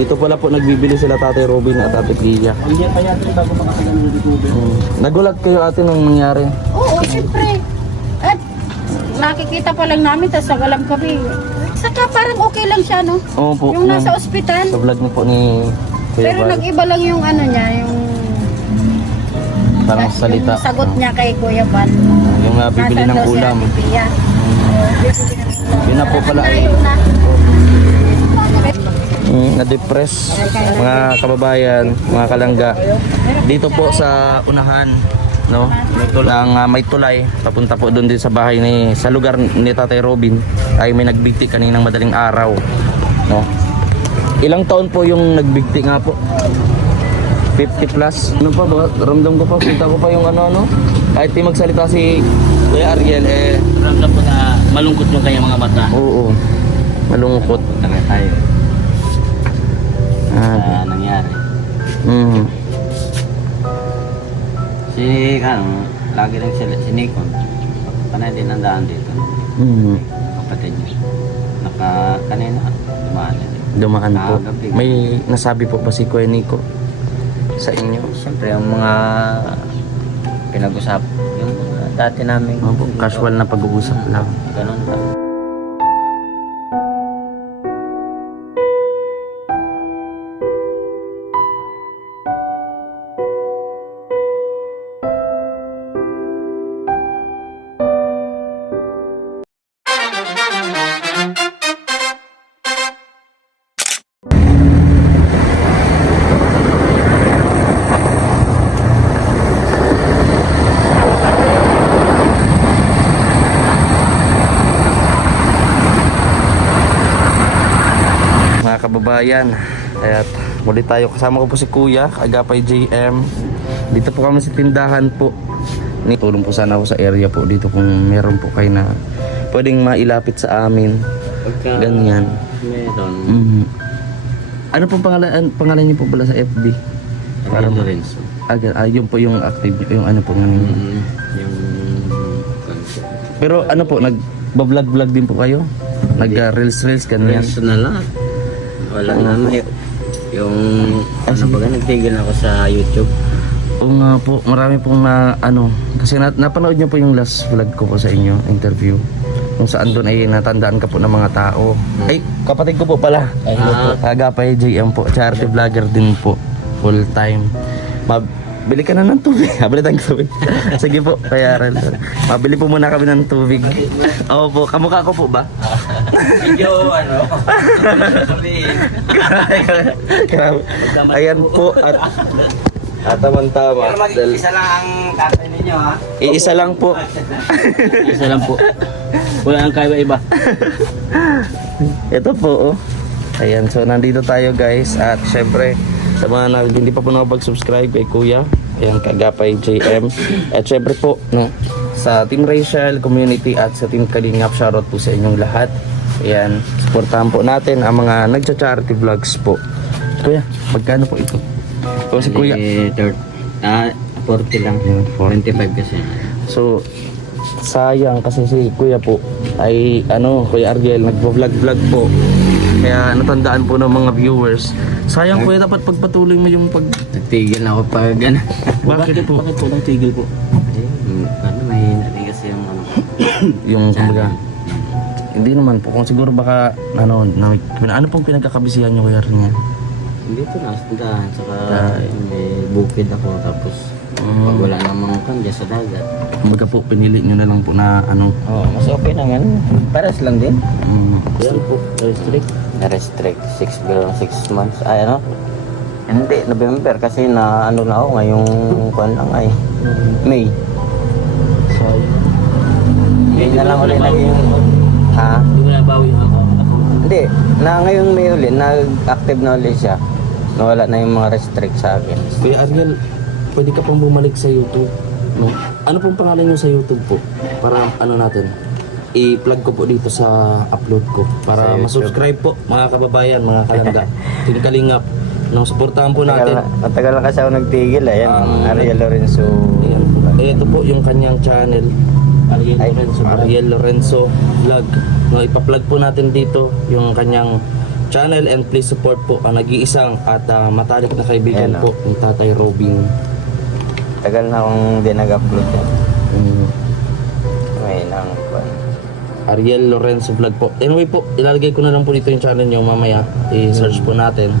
Dito pala po nagbibili sila Tatay Robin at Ate Pia. Hindi pa yata yung bago makakita ng tubig. Nagulat kayo ate nung nangyari? Oo, siyempre. At nakikita pa lang namin, tapos nagalam kami. Saka parang okay lang siya, no? Oo po. Yung nasa ospital. Sa vlog mo po ni Kuya Pero Val. nag-iba lang yung ano niya, yung Parang salita. yung sagot niya kay Kuya Val. Yung bibili ng ulam. Yun na po pala ay na-depress mga kababayan, mga kalangga. Dito po sa unahan, no? May tulay papunta po doon din sa bahay ni sa lugar ni Tatay Robin ay may nagbigti kaninang madaling araw, no? Ilang taon po yung nagbigti nga po? 50 plus. Ano pa ba? Ramdam ko pa, kita ko pa yung ano. Kahit di magsalita si Kuya Ariel Ramdam ko na malungkot yung kanyang mga mata. oo. Malungkot. Tanga tayo Ah, sa nangyari. Si lagi lang si Nikon. Panay din ang daan dito. Kapatid niya. Kanina, dumaan din. Dumaan po. Gabi. May nasabi po ba si Kuya Nico sa inyo? Siyempre, yung mga pinag-usap, yung mga dati namin. Opo, casual na pag-uusap lang. Ganun lang. Mga kababayan, at muli tayo. Kasama ko po si Kuya Agapay JM. Dito po kami sa tindahan po. Tulong po sana ako sa area po dito kung meron po kayo na pwedeng mailapit sa amin. Ganyan. Meron. Ano pong pangalan niyo po pala sa FB? Parang Lorenzo. Yun po yung active, yung ano po ng... Yung... Pero ano po, nag-vlog din po kayo? Nag-reels, ganyan? Reels na lang. Wala na. Yung... Ano ba nagtigil ako sa YouTube. Oo nga po, marami pong kasi napanood niyo po yung last vlog ko po sa inyo, interview. Kung saan doon ay natandaan ka po ng mga tao. Ay, kapatid ko po pala. Agapay JM po, charity vlogger din po. Full time. Bili ka na ng tubig. Habili tayong tubig. Sige po, kaya rin. Mabili po muna kami ng tubig. Oo po, kamukha ko po ba? Medyo ano? Grabe. Ayan po at tama-tama. Isa lang ang tatay ninyo ha? Iisa lang po. Isa lang po. Wala ang kaiba-iba. Ito po, oh. Ayan, so nandito tayo guys. At syempre, sa mga hindi pa po nakapag-subscribe kay Kuya, ayan, Kagapay JM. At syempre po, no, sa Team Rachel Community at sa Team Kalingap, shoutout po sa inyong lahat. Ayan, supportahan po natin ang mga nagcha-charity vlogs po. Kuya, magkano po ito? O si Kuya? 40 lang. 25 kasi. So, sayang kasi si Kuya po ay Kuya Ariel nagvo-vlog po. Kaya natandaan po ng mga viewers. Sayang Kuya, dapat pagpatuloy mo yung Nagtigil ako pag gano'n. Bakit po? Bakit po nagtigil po? Ano, mahina din kasi yung ano. Yung kumbaga, hindi naman po. Kung siguro baka, ano pong pinagkakabisihan nyo Kuya Ariel? Dito na, sundahan. Saka may bukid ako. Tapos pag wala namang kanya sa dagat. Kumbaga po, pinili nyo na lang po na Oo, mas okay na nga. Pares lang din. Yan po, restrict. Na-restrict 6 months. Ay ano? Hindi, November kasi na ano na ako ngayong kuwan lang ay May. So, May na lang ulit naging ha? hindi mo nabawi ako. Hindi, na ngayong May ulit, nag-active na ulit siya. Nawala na yung mga restrict sa akin. Kuya Ariel, pwede ka pong bumalik sa YouTube. No? Ano pong pangalan nyo sa YouTube po? Para natin, i-plug ko po dito sa upload ko. Para Sa YouTube. masubscribe po mga kababayan, mga kalangga. Team Kalingap. No, supportahan po natin. Matagal na kasi ako nagtigil. Ayan, Ariel Lorenzo. Ayan. Ito po yung kanyang channel. Ariel Lorenzo Vlog. No, ipa-plug po natin dito yung kanyang channel and please support po ang nag-iisang at matalik na kaibigan Ayan, po ni Tatay Robin. Tagal na akong di nag-upload yan. Mm. Ngayon ang Ariel Lorenzo Vlog po. Anyway po, ilalagay ko na lang po dito yung channel nyo mamaya. I-search po natin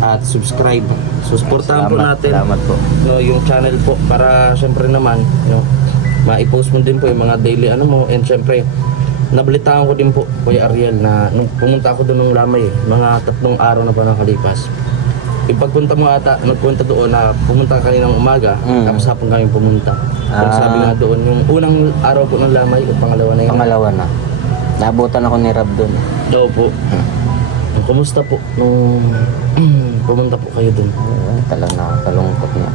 at subscribe. So, supportahan po natin Salamat po. no, yung channel po para syempre naman no, ma-post mo din po yung mga daily ano mo, and syempre nabalitaan ko din po Kuya Ariel na nung pumunta ako doon ng Lamay mga 3 araw na pa nakalipas. Yung pagpunta mo ata, nagpunta doon na pumunta ka kaninang umaga, tapos hapon kami pumunta. Pero sabi nga doon, yung unang araw po ng Lamay, o pangalawa na yun. Pangalawa na. Nabutan ako ni Rab doon. Daw po. Kumusta po nung pumunta po kayo doon? Talagang nakakalungkot na.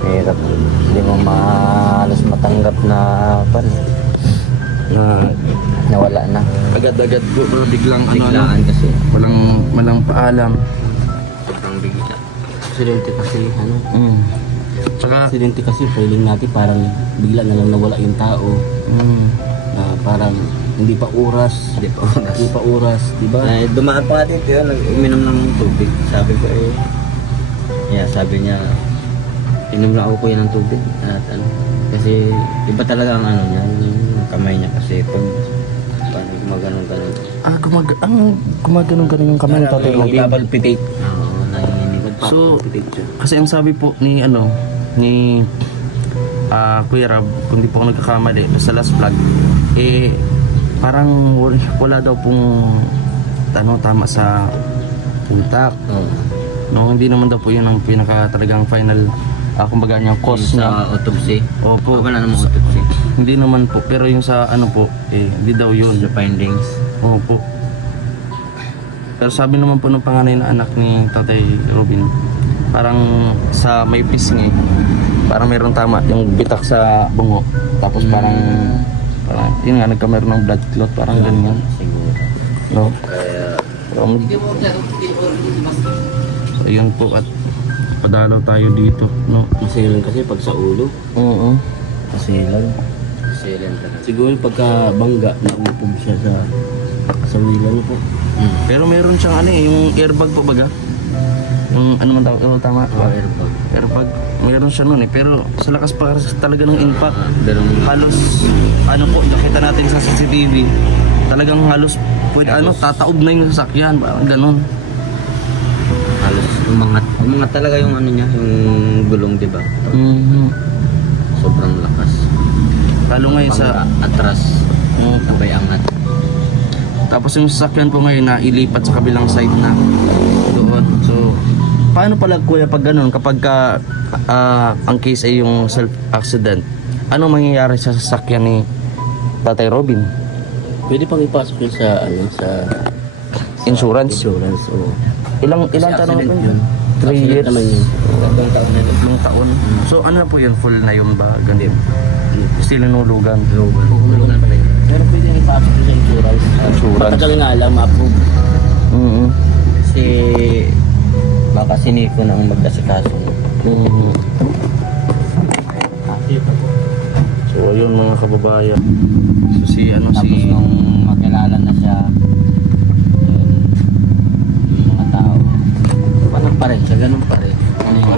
Hirap. Hindi mo halos matanggap na pan. Na Nawala na. agad-agad po, pero biglang Biglaan kasi. walang paalam. Sobrang bigla. Aksidente kasi ano. Tsaka, Aksidente kasi feeling natin parang bigla na lang nawala yung tao. Na parang hindi pa oras. Hindi pa oras, di ba? Dumaan pa dito yun, uminom ng tubig. Sabi ko sabi niya, inom lang ako ng tubig. At ano, kasi iba talaga ang ano niya, yung kamay niya kasi pag parang gumaganon-ganon. gumaganon-ganon yung kamay ng Tatay Robin. Nagpapalpitate. Oo, nanginginig. So, Nagpapalpitate siya. Kasi ang sabi po ni Kuya Rab, kung di po ako nagkakamali sa last vlog, parang wala daw pong tama sa utak. No, hindi naman daw po yun ang pinaka talagang final kumbaga niyang cause Sa na. autopsy. Opo. Wala namang autopsy. Hindi naman po, pero yung sa ano po, hindi daw yun. The findings. Opo. Pero sabi naman po ng panganay na anak ni Tatay Robin, parang sa may pisngi, parang mayroong tama yung bitak sa bungo. Tapos parang yun nga, nagkameron ng blood clot, parang ganyan. Siguro. No? Kaya, So yun po, at padalaw tayo dito, no? masilan kasi pag sa ulo. Oo. Masilan. Masilan talaga. Siguro pagka bangga, naupog siya sa wilan po. Pero meron siyang yung airbag po baga? Yung ano man tawag, tama? Airbag. Airbag. Meron siya nun pero sa lakas pa talaga ng impact. Halos, po, nakita natin sa CCTV, talagang halos, tataob na yung sasakyan, parang ganon. Halos umangat talaga yung ano niya, yung gulong, di ba? Sobrang lakas. Lalo ngayon sa... atras, sabay angat. Tapos yung sasakyan po ngayon na ilipat sa kabilang side na doon. So, paano pala kuya pag ganun, kapag ang case ay yung self-accident, ano mangyayari sa sasakyan ni Tatay Robin? Pwede pang ipasok yun sa Insurance? insurance. Oo. Ilang taon na po yun? 3 years? Naman yun. Tatlong taon na yun. 3 taon. So ano na po yun? Full na yun ba? Ganun. Still nulugan. Hulugan pa rin. Pero pwede nang ipasok yun sa insurance. Insurance. Matagal nga lang ma-approve. Kasi baka si Nico na ang mag-asikaso. So ayun mga kababayan. So Tapos nung makilala na siya, yung mga tao, parang pa rin siya, ganun pa rin.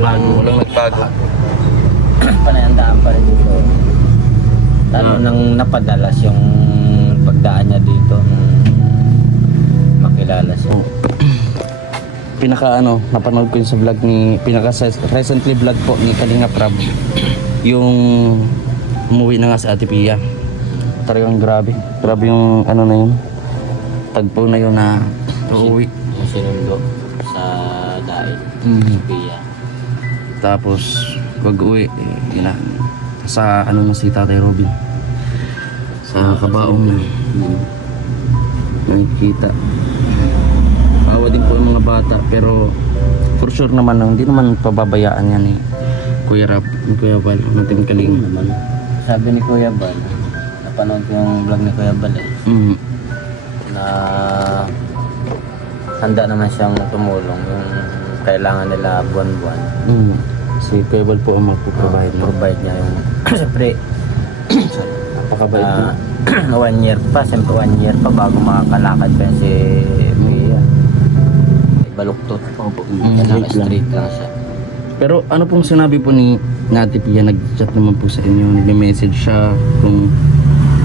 walang nagbago. Panayandaan pa rin dito. Lalo nang napadalas yung pagdaan niya dito nung makilala siya. Napanood ko yun sa vlog recently vlog po ni Kalinga Prab, yung umuwi na nga sa Ate Pia. Talagang grabe yung na yun, tagpo na yun na uuwi. Yung sinundo sa dahil, Pia. Tapos pag-uwi, yun na, sa na si Tatay Robin, sa kabaong na nakikita. Awa din po yung mga bata, pero for sure naman hindi naman pababayaan yan ni Kuya Rab, ni Kuya Val, natin Kaling. Naman. Sabi ni Kuya Bal, napanood ko yung vlog ni Kuya Bal na handa naman siyang tumulong yung kailangan nila buwan-buwan. Si Kuya Val po ang magpo-provide. Provide niya yung siyempre sorry, Napakabait po. 1 year pa, siyempre 1 year pa bago makakalakad pa si Mia. Baluktot. Wait Kailangan lang. straight lang siya. Pero ano pong sinabi po ni Ate Pia? Nag-chat naman po sa inyo, nag-message siya kung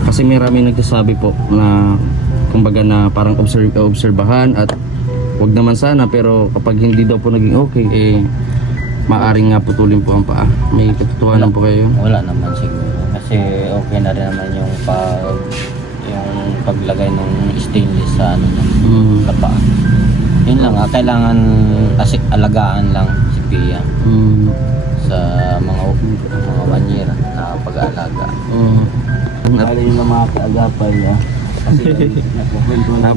kasi marami nagsasabi po na kumbaga na parang obserbahan at wag naman sana, pero kapag hindi daw po naging okay maaring nga putulin po ang paa. May katotohanan po kayo? Wala naman siguro. Kasi okay na rin naman yung paglagay ng stainless sa sa paa. Yun lang, kailangan alagaan lang si Pia sa mga 1 year na pag-aalaga. Lalo yung mga kaagapay kasi nakukwento na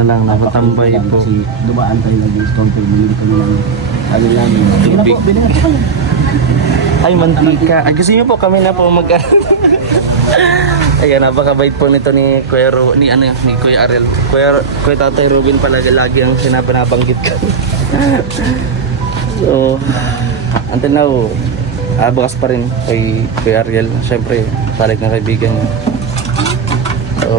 napatambay po. kasi dumaan tayo nag-discounter bumili kami ng ano lang Tubig. binili na kami. Ay, mantika. Ay, gusto niyo po kami na po Ayan, napakabait po nito ni ni Kuya Ariel. Kuya Tatay Robin pala lagi ang sinabanggit ko. So, until now, bukas pa rin kay Kuya Ariel. Siyempre, balik na kaibigan niya. So,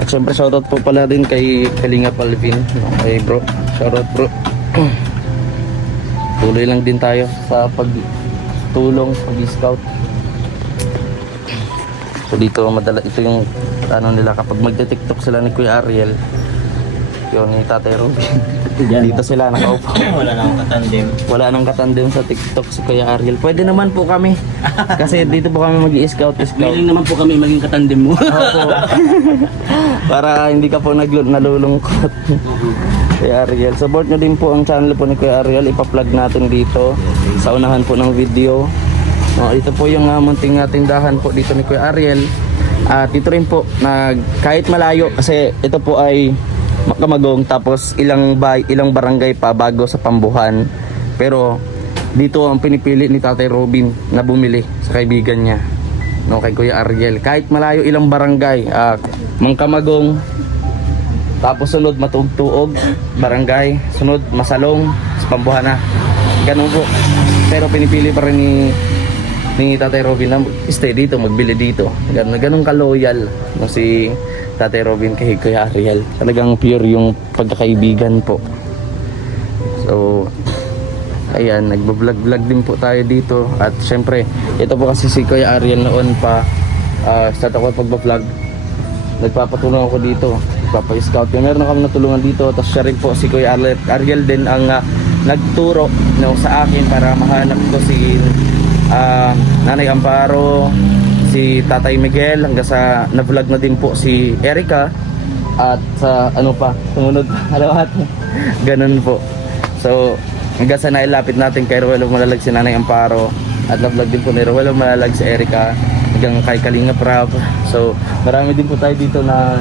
at siyempre, shoutout po pala din kay Kalinga Palvin. Kay bro, shoutout bro. Tuloy lang din tayo sa pagtulong, pag-scout. So dito ito yung ano nila kapag magte-TikTok sila ni Kuya Ariel, yun ni Tatay Robin. Dito sila nakaupo. Wala nang katandem. Wala nang katandem sa TikTok si Kuya Ariel. Pwede naman po kami. Kasi dito po kami mag-i-scout. Willing naman po kami maging katandem mo. Opo. Para hindi ka po nalulungkot. Kuya Ariel. Support nyo din po ang channel po ni Kuya Ariel. Ipa-plug natin dito sa unahan po ng video. No, ito po yung munting tindahan po dito ni Kuya Ariel. At ito rin po na kahit malayo kasi ito po ay Makamagong tapos ilang barangay pa bago sa Pambuhan. Pero dito ang pinipili ni Tatay Robin na bumili sa kaibigan niya. No, kay Kuya Ariel. Kahit malayo ilang barangay, Mangkamagong, tapos sunod Matugtuog barangay, sunod Masalong, sa Pambuhan na. Ganun po. Pero pinipili pa rin ni Tatay Robin na stay dito, magbili dito. Ganun ka-loyal no, si Tatay Robin kay Kuya Ariel. Talagang pure yung pagkakaibigan po. So, ayan, nagbablog-vlog din po tayo dito. At syempre, ito po kasi si Kuya Ariel noon pa start ako pagbablog. Nagpapatulong ako dito, nagpapa-scout. Meron na kami natulungan dito. Tapos siya rin po si Kuya Ariel din ang nagturo no, sa akin para mahanap ko si Nanay Amparo, si Tatay Miguel, hanggang sa na-vlog na din po si Erica at sa ano pa, sumunod lahat. Ganun po. So, hanggang sa nailapit natin kay Ruelo Malalag si Nanay Amparo at na-vlog din po ni Ruelo Malalag si Erica hanggang kay Kalinga Prab. So, marami din po tayo dito na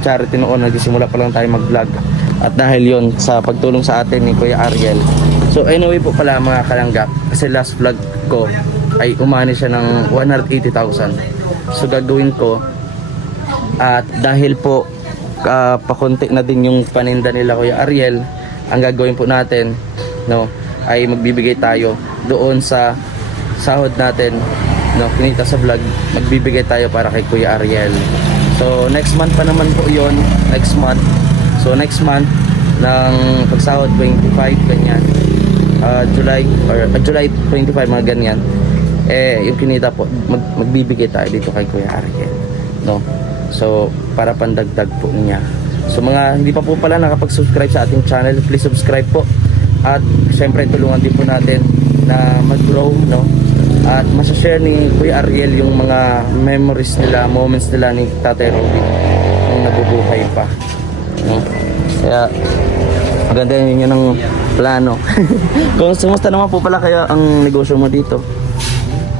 charity noon. Nagsimula pa lang tayo mag-vlog. At dahil yon sa pagtulong sa atin ni Kuya Ariel. So, anyway po pala mga kalangga, kasi last vlog ko ay umani siya ng 180,000. So gagawin ko at dahil po pakunti na din yung paninda nila Kuya Ariel, ang gagawin po natin no ay magbibigay tayo doon sa sahod natin no kinita sa vlog, magbibigay tayo para kay Kuya Ariel. So next month pa naman po yon, next month. So next month ng pagsahod 25 ganyan. July 25 mga ganyan. Yung kinita po magbibigay tayo dito kay Kuya Ariel no. So para pandagdag po niya. So mga hindi pa po pala nakapag-subscribe sa ating channel, please subscribe po. At syempre tulungan din po natin na mag-grow no. At masashare ni Kuya Ariel yung mga memories nila, moments nila ni Tatay Robin nung nabubuhay pa no. Kaya maganda yun ang plano. Kung sumusta naman po pala kayo ang negosyo mo dito?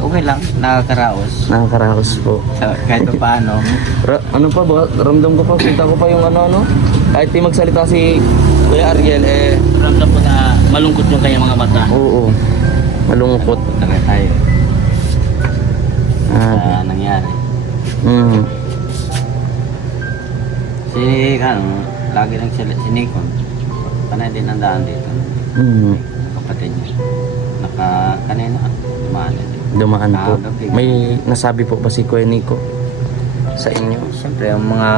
Okay lang, nakakaraos. Nakakaraos po. Kahit pa paano. Ano pa ba? Ramdam ko pa, kita ko pa yung ano. Kahit di magsalita si Kuya Ariel, Ramdam ko na malungkot yung kanyang mga mata. oo, malungkot. Talaga tayo Ah, sa nangyari. Si, lagi lang si Nikon. Panay din ang daan dito. Kapatid niya. Kanina, dumaan din. dumaan po. gabi. May nasabi po ba si Kuya Nico sa inyo? Siyempre, yung mga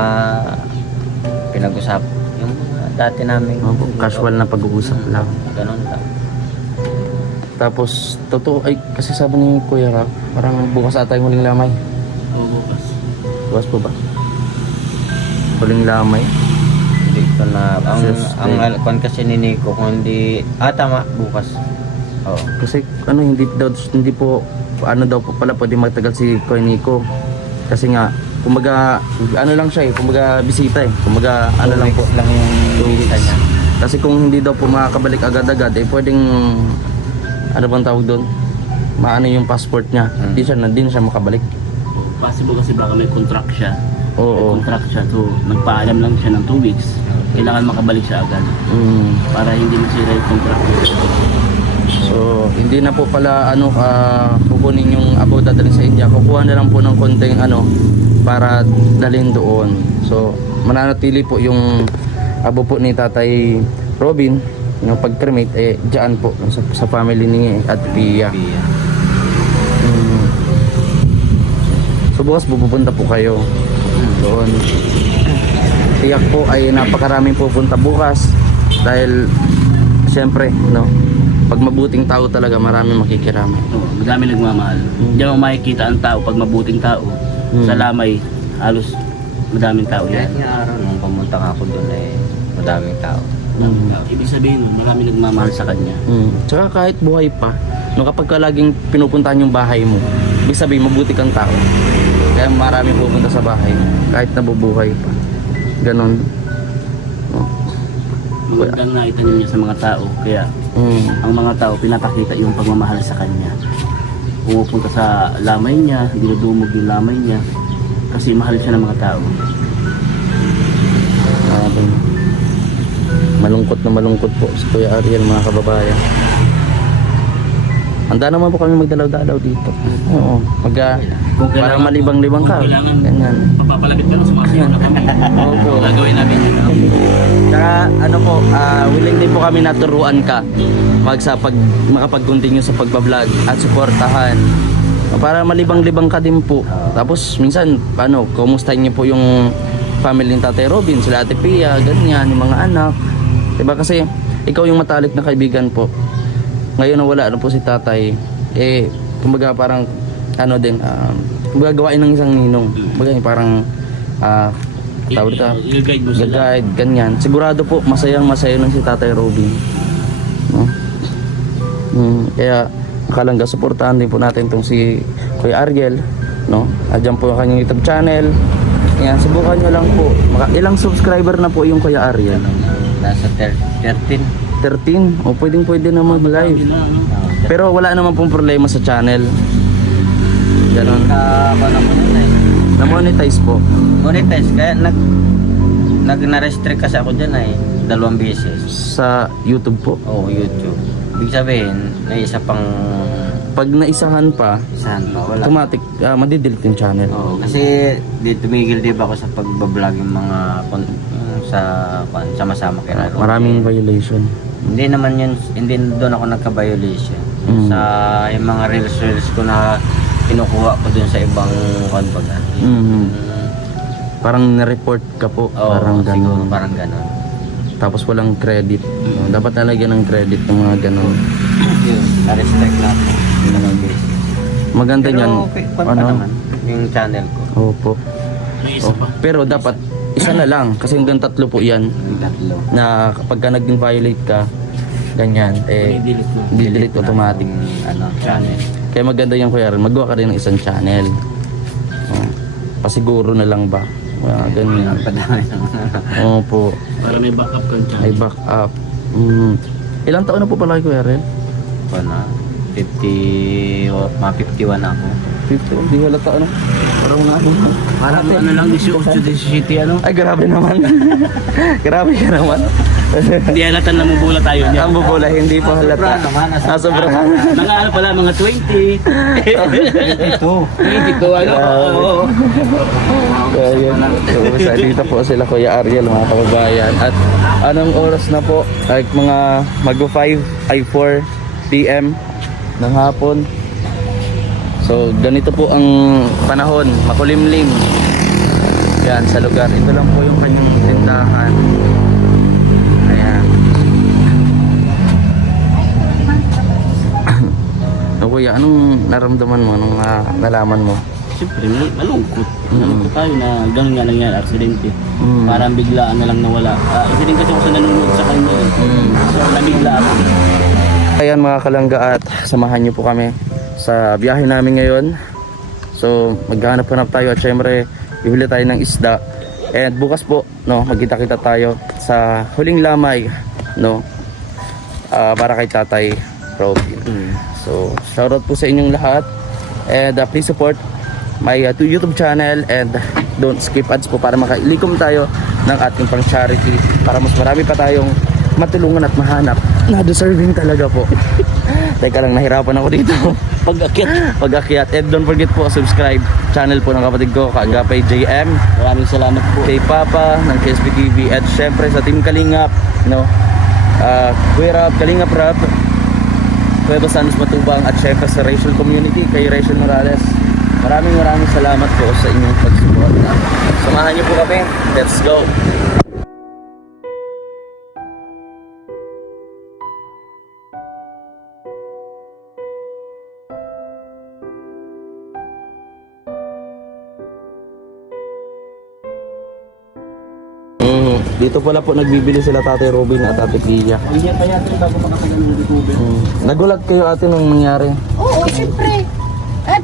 pinag-usap, yung mga dati namin. Opo, casual na pag-uusap lang. Ganun lang. Tapos, totoo, ay, kasi sabi ni Kuya Rap, parang bukas ata yung huling lamay. Oo, bukas. Bukas po ba? Huling lamay? Hindi ko na, Just, ang kwan kasi ni Nico, kung hindi, tama, bukas. Oo. Kasi ano hindi po ano daw po pala pwede magtagal si Kuya Nico. Kasi nga kumbaga ano lang siya kumbaga bisita kumbaga ano lang po lang yung kita niya. kasi kung hindi daw po makakabalik agad-agad pwedeng ano bang tawag doon? Maano yung passport niya. Hindi na siya makabalik. Possible kasi baka may contract siya. May Oo. contract siya. So, nagpaalam lang siya ng 2 weeks. Kailangan makabalik siya agad. Para hindi masira yung contract. So, hindi na po pala kukunin yung abo dadalhin sa India. Kukuha na lang po ng konting para dalhin doon. So, mananatili po yung abo po ni Tatay Robin, yung pag-cremate diyan po sa family ni Ate Pia. So, bukas pupunta po kayo doon. Tiyak po ay napakaraming pupunta bukas dahil siyempre, pag mabuting tao talaga, marami makikiramay. Oo, madami nagmamahal. Diyan mo makikita ang tao pag mabuting tao. Sa Lamay, halos madaming tao Kahit yan. nga araw nung pumunta nga ako doon madaming tao. Ibig sabihin nun, marami nagmamahal sa kanya. Tsaka kahit buhay pa, kapag laging pinupuntahan yung bahay mo, ibig sabihin mabuti kang tao. Kaya marami pupunta sa bahay mo, kahit nabubuhay pa. Ganon. Magandang nakita niya sa mga tao. Kaya ang mga tao pinapakita yung pagmamahal sa kanya. Pumupunta sa lamay niya, dinudumog yung lamay niya. Kasi mahal siya ng mga tao. Malungkot po si Kuya Ariel, mga kababayan. Handa naman po kami magdalaw-dalaw dito. Oo. Kung Para kailangan- malibang-libang ka. Kung kailangan, Ganyan. papapalapit ka lang, sumasayaw na kami. Opo. Gagawin namin yun. Tsaka willing din po kami naturuan ka makapag-continue sa pagbablog at suportahan para malibang-libang ka din po. Tapos minsan kumustahin niyo po yung family ni Tatay Robin, sila Ate Pia, ganyan, yung mga anak. Diba kasi ikaw yung matalik na kaibigan po. Ngayon na wala po si Tatay, kumbaga parang kumbaga gawain ng isang ninong. Kumbaga parang tawag dito, I-guide mo sila. guide, ganyan. Sigurado po masaya nun si Tatay Robin. No? Kaya nakalangga, suportahan din po natin tong si Kuya Ariel, no? Diyan po ang kanyang YouTube channel. Yan, subukan nyo lang po. Ilang subscriber na po yung Kuya Ariel? Nasa 13. 13? O pwede na mag-live. Pero wala naman pong problema sa channel. Ganon. Paano ko nun Na-monetize po. monetize, kaya na-restrict kasi ako dyan 2 beses. Sa YouTube po. Oo, YouTube. Ibig sabihin, may isa pang Pag naisahan pa, isahan pa, wala. automatic, madidelete yung channel. Oo, kasi tumigil di ba ako sa pagbablog yung mga sama-sama kay Raro. Maraming violation. Hindi naman yun, hindi doon ako nagka-violation. Sa yung mga reels ko na kinukuha ko dun sa ibang konbaga. Parang na-report ka po. Oo, parang siguro gano'n. parang ganon. Tapos walang credit. Dapat nalagyan ng credit ng mga gano'n. Yun, na-restrict na ako. Maganda Pero yan. okay pa naman yung channel ko. Opo. May isa pa. Pero dapat isa na lang kasi hanggang 3 po yan Yung 3. na kapag ka nag-violate ka ganyan I-delete mo. delete automatic. Channel. Kaya maganda yung Kuya Aaron, magawa ka rin ng isang channel. Pasiguro na lang ba? Ganyan. Padami ng Opo. Para may backup kang Ay channel. back up. Ilang taon na po pala kay Kuya Aaron? ko na 51 ako. 50, hindi halata ano. Parang na ako. Parang ano lang, 18 ano. Ay grabe naman. Grabe ka naman. Hindi halata na mabula tayo niya. Ang bubula, hindi pa halata. Sobra naman, Sobrahan. Mga ano pala, mga 20. Ito. 22 ano. Oo. Ayan. So, dito po sila Kuya Ariel, mga kababayan. At anong oras na po? Like mga 4 PM ng hapon. So ganito po ang panahon, makulimlim. Yan sa lugar. Ito lang po yung kanyang tindahan. Ayan. So kuya, anong naramdaman mo nung nalaman mo? Siyempre, malungkot. Malungkot tayo na gano'n nga nangyari, aksidente. Mm. Parang biglaan na lang nawala. Isa din kasi ako sa nanonood sa kanya. So, nabigla ako. Ayan mga kalangga, at samahan niyo po kami sa biyahe namin ngayon. So maghanap-hanap tayo at syempre ihuli tayo ng isda. And bukas po, no, magkita-kita tayo sa huling lamay, no, para kay Tatay Robin. So shoutout po sa inyong lahat. And please support my YouTube channel and don't skip ads po para makailikom tayo ng ating pang charity para mas marami pa tayong matulungan at mahanap na deserving talaga po. Teka lang, nahirapan ako dito. Pag-akyat. And don't forget po, subscribe channel po ng kapatid ko, Kaagapay JM. Maraming salamat po. Kay Papa ng KSB TV at syempre sa Team Kalingap, no, Kuya Rab, Kalingap Rab, Kuya Basanos Matubang at syempre sa Racial Community, kay Rachel Morales. Maraming salamat po sa inyong pagsuporta. Samahan niyo po kami. Let's go! Dito pala po nagbibili sila Tatay Robin at Ate Pia. Hindi pa yata yung bago makakagal ng YouTube. Nagulat kayo ate nung nangyari? Oo, siyempre. At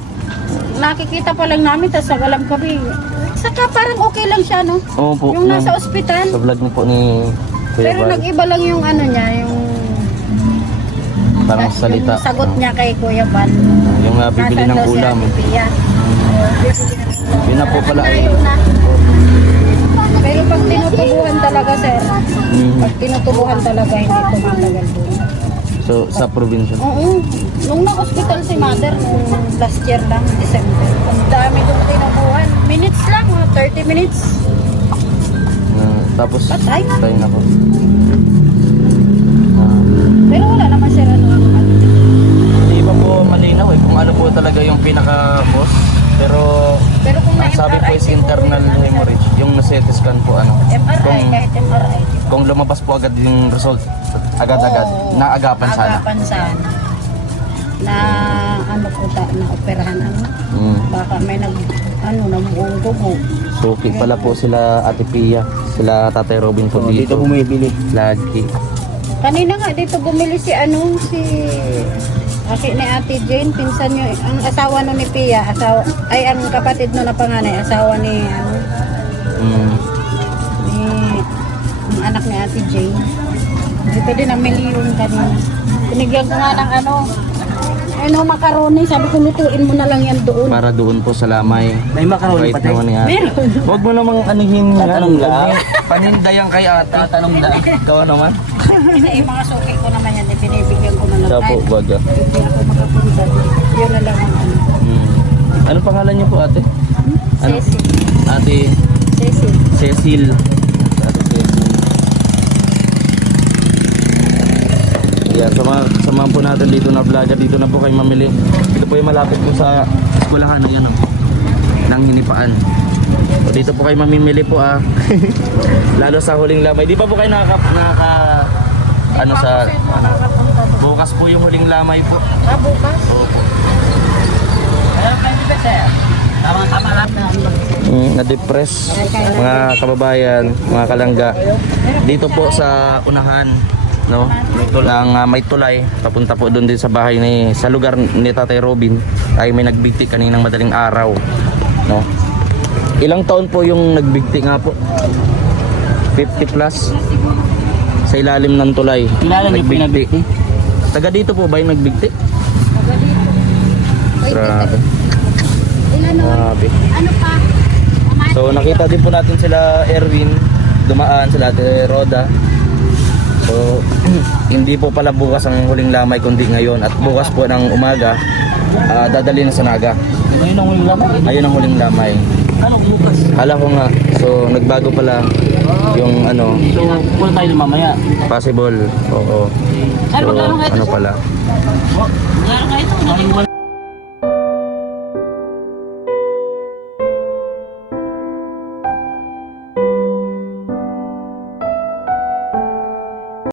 nakikita pa lang namin, tapos alam kami. Saka parang okay lang siya, no? Oo po. Yung nasa ospital. Sa vlog niyo po ni Kuya Pero Val. nag-iba lang yung ano niya, yung Parang salita. yung sagot niya kay Kuya Val. Yung bibili Nasaan ng daw si ulam. Ate Pia. Yun na po pala ay... Tayo na. Pero pag tinutubuhan talaga, sir, pag tinutubuhan talaga, hindi tumatagal doon. So sa probinsya. Oo. Nung na-hospital si mother, nung last year lang, December, ang dami doon tinubuhan. Minutes lang, 30 minutes. Tapos Patay na. tayo na po. Pero wala naman sir, ano. Hindi pa po malinaw eh kung ano po talaga yung pinaka-cause. Pero Pero kung ang sabi po is internal hemorrhage. Yung na-CT scan po ano. MRI, kahit MRI. Kung lumabas po agad yung result agad-agad, Oo. naagapan sana. Agapan sana. Na ano po na operahan ano. Baka may nabuong dugo. Suki pala po sila Ate Pia, sila Tatay Robin po Dito dito. bumibili. Lagi. Kanina nga dito bumili si Aki ni Ate Jane, pinsan nyo, ang asawa no ni Pia, ang kapatid no na panganay, asawa ni ang anak ni Ate Jane. Dito din ang milyon kanina. Binigyan ko nga ng macaroni, sabi ko lutuin mo na lang yan doon. Para doon po sa lamay. May macaroni Wait pa tayo. naman nga. Meron. Huwag mo namang anuhin Tatanong lang. Panindayang kay ate. Tatanong na. Ikaw naman. Yung mga suki ko naman yan, binibigyan ko na lang. Siya po, Kahit baga. hindi ako makapunta. Yun na lang ang ano. Ano pangalan niyo po ate? Ano? Cecil. Ate Cecil. Cecil. Ate Cecil. Yan, samahan po natin dito na vlogger. Dito na po kayo mamili. Dito po yung malapit po sa eskwelahan na yan ng Hinipaan. O dito po kayo mamimili po lalo sa huling lamay. Di pa po kayo ano sa bukas po yung huling lamay po. Bukas. Opo. Tama lang. Na-depress mga kababayan, mga kalangga. Dito po sa unahan, no, may tulay papunta po doon din sa bahay sa lugar ni Tatay Robin. Ay may nagbigti kaninang madaling araw, no. Ilang taon po yung nagbigti nga po? 50 plus sa ilalim ng tulay. Kilala niyo po yung nagbigti? Taga dito po ba yung nagbigti? Grabe. Grabe. Ano pa? So nakita din po natin sila Erwin dumaan, sila Ate Roda. So hindi po pala bukas ang huling lamay kundi ngayon, at bukas po ng umaga dadali na sa Naga. Ngayon ang huling lamay. Ayun ang huling lamay. Ano bukas? Hala ko nga. So nagbago pala yung So, punta tayo mamaya. possible. Oo. So ano pala.